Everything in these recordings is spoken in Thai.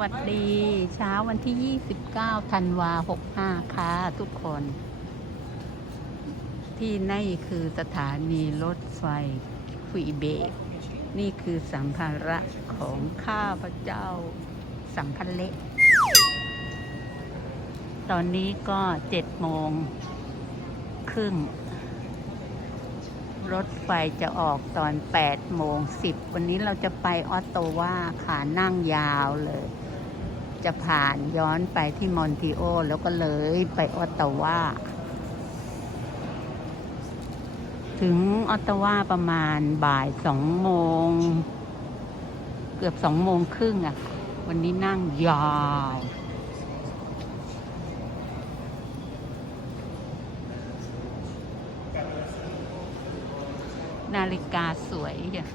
วัสดีเช้าวันที่ 29 ธันวา 65 ค่ะ ทุกคน ที่นี่คือสถานีรถไฟคุยเบก นี่คือสัมภาระของข้าพเจ้าสัมภาระเลตอนนี้ก็เจ็ดโมงครึ่ง รถไฟจะออกตอน8โมง10 วันนี้เราจะไปออตโตวาค่ะนั่งยาวเลย จะผ่านย้อนไปที่มอนติโอ แล้วก็เลยไปออตโตวาถึงออตโตวาประมาณบ่ายสองโมง เกือบสองโมงครึ่งอะค่ะ วันนี้นั่งยาวนาฬิกาสวยอะ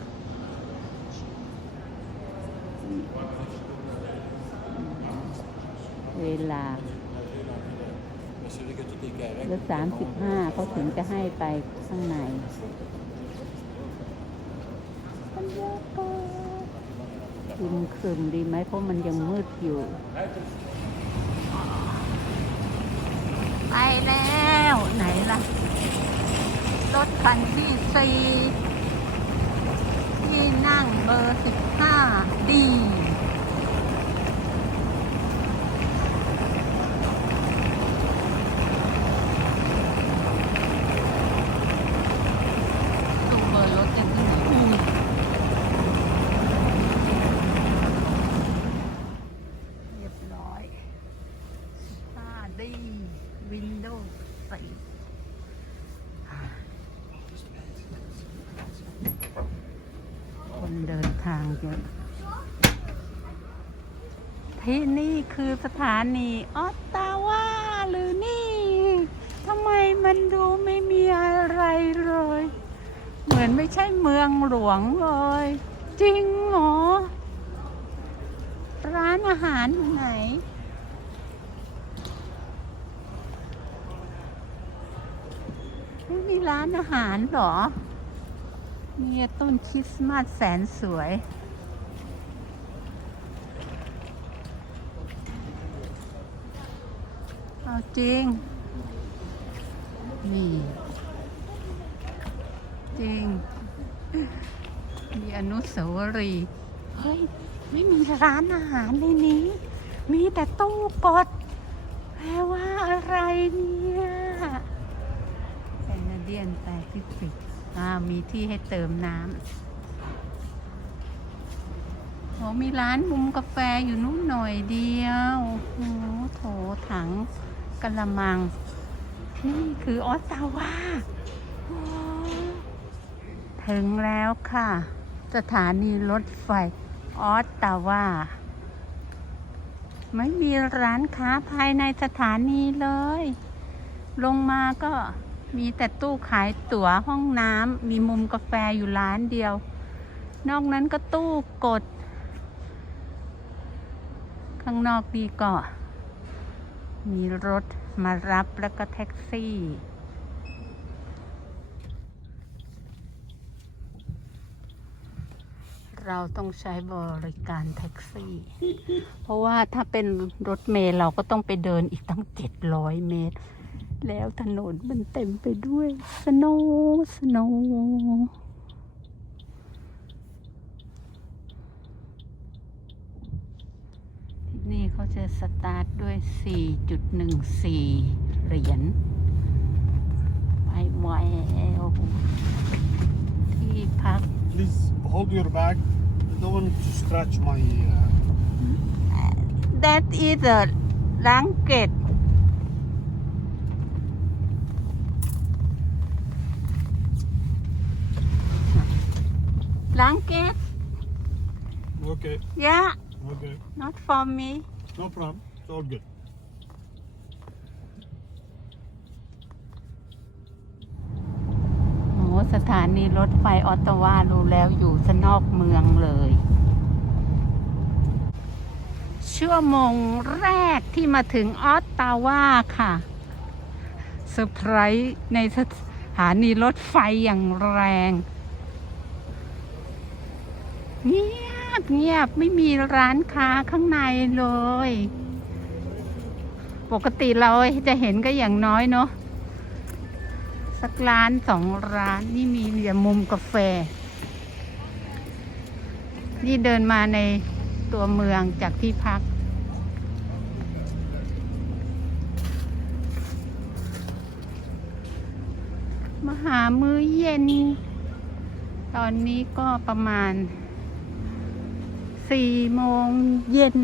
เวลาแล้วสามสิบห้าเขาถึงจะให้ไปข้างในบรรยากาศอึมคึมดีไหมเพราะมันยังมืดอยู่ ไปแล้วไหนล่ะ รถคันที่สี่ที่นั่งเบอร์สิบห้าดีเบอร์รถกันที่ไหนอืมเรียบร้อยห้าดีวินโดว์สี่ คนเดิน ทางเยอะที่นี่คือสถานีออตตาวาหรือนี่ทำไมมันดูไม่มีอะไรเลย เหมือนไม่ใช่เมืองหลวงเลย จริงหรอร้านอาหารอยู่ไหน ไม่มีร้านอาหารหรอ เนี่ยต้นคริสต์มาสแสนสวย เอาจริง นี่ จริง มีอนุสาวรีย์เฮ้ย ไม่มีร้านอาหารในนี้ มีแต่ตู้กด แปลว่าอะไรเนี่ยแคนาเดียนแปซิฟิก อ่ามีที่ให้เติมน้ำโหมีร้านมุมกาแฟอยู่นู่นหน่อยเดียวโอ้โหโถถังกะละมัง นี่คือออสตาวาถึงแล้วค่ะ สถานีรถไฟออสตาวาไม่มีร้านค้าภายในสถานีเลย ลงมาก็ มีแต่ตู้ขายตั๋วห้องน้ำมีมุมกาแฟอยู่ร้านเดียว นอกนั้นก็ตู้กด ข้างนอกดีก็ มีรถมารับแล้วก็แท็กซี่เราต้องใช้บริการแท็กซี่ เพราะว่าถ้าเป็นรถเมล์เราก็ต้องไปเดินอีกตั้งเจ็ดร้อยเมตร แล้วถนนมันเต็มไปด้วยสโนว์สโนว์ที่นี่เขาจะสตาร์ทด้วย 4.14 เหรียญไปแววที่พัก Please hold your bag. I don't want to scratch my. Uh, that is a blanket blanket okay, yeah okay. not for me No problem. It's all good. โอ้สถานีรถไฟออตตาวารู้แล้วอยู่สนอกเมืองเลย ชั่วโมงแรกที่มาถึงออตตาวาค่ะเซอร์ไพรส์ในสถานีรถไฟอย่างแรง เนี่ยบเงียบไม่มีร้านค้าข้างในเลย ปกติเราจะเห็นก็อย่างน้อยเนาะสักร้านสองร้านนี่มีเหลี่ยมุมกาแฟ นี่เดินมาในตัวเมืองจากที่พัก มาหามื้อเย็น ตอนนี้ก็ประมาณ สี่โมงเย็น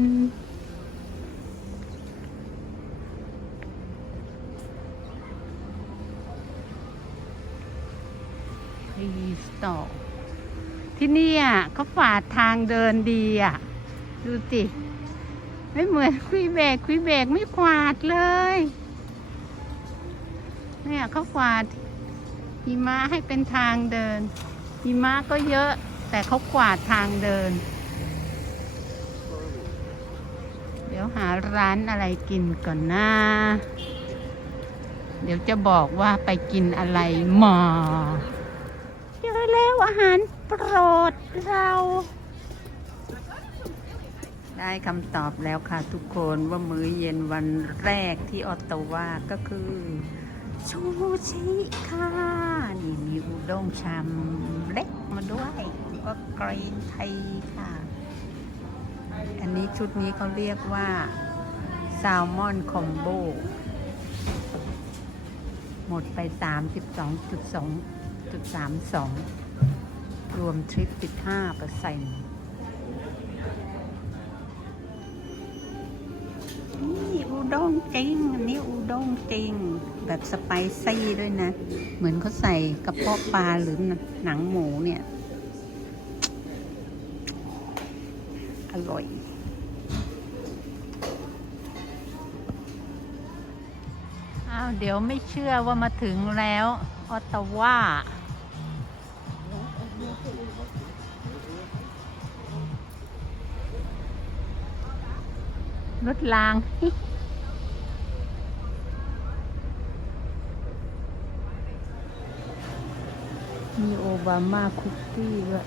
รีสตอร์ที่นี่อะเขาฝาดทางเดินดีอะ ดูสิไม่เหมือนคุยเบกคุยเบกไม่ขวาดเลย เนี่ยเขาฝาดหิมะให้เป็นทางเดินหิมะก็เยอะ แต่เขาขวาดทางเดิน เดี๋ยวหาร้านอะไรกินก่อนนะ เดี๋ยวจะบอกว่าไปกินอะไรมาเจอแล้วอาหารโปรดเรา ได้คำตอบแล้วค่ะทุกคนว่ามื้อเย็นวันแรกที่ออตตาวาก็คือชูชิค่ะ นี่มีอุด้งชามเล็กมาด้วย ก็กรีนไทยค่ะ อันนี้ชุดนี้เขาเรียกว่าแซลมอนคอมโบ หมดไป 32.2.32 รวมทริป 15เปอร์เซ็นต์นี่อูด้งจริง อันนี้อูด้งจริง แบบสไปซี่ด้วยนะ เหมือนเขาใส่กระเพาะปลาหรือหนังหมูเนี่ย อร่อย อ้าว เดี๋ยวไม่เชื่อว่ามาถึงแล้วออตตาวารถราง มีโอบามาคุกกี้ด้วย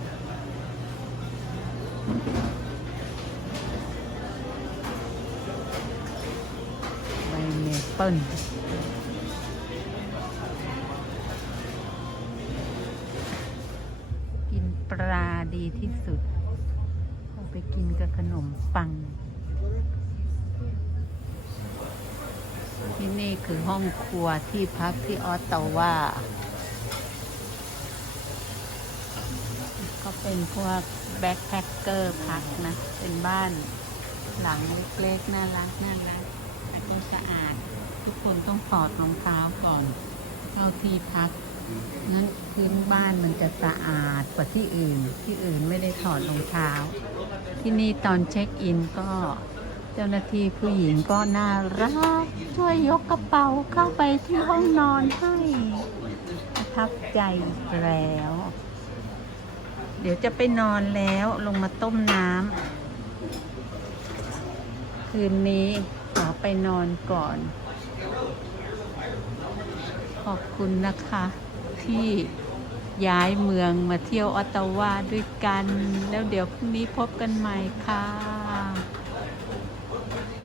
เปิลกินปลาดีที่สุด เอาไปกินกับขนมปัง ที่นี่คือห้องครัวที่พักที่ออตตาว่าก็เป็นพวกแบ็คแพคเกอร์พักนะ เป็นบ้านหลังเล็กๆ น่ารักน่ารักแต่ก็สะอาด ทุกคนต้องถอดรองเท้าก่อนเข้าที่พักนั้นพื้นบ้านมันจะสะอาดกว่าที่อื่น ที่อื่นไม่ได้ถอดรองเท้า ที่นี่ตอนเช็คอินก็เจ้าหน้าที่ผู้หญิงก็น่ารัก ช่วยยกกระเป๋าเข้าไปที่ห้องนอนให้ประทับใจอีกแล้ว เดี๋ยวจะไปนอนแล้วลงมาต้มน้ำคืนนี้ขอไปนอนก่อน ขอบคุณนะคะที่ย้ายเมืองมาเที่ยวออตตาวาด้วยกัน แล้วเดี๋ยวพรุ่งนี้พบกันใหม่ค่ะ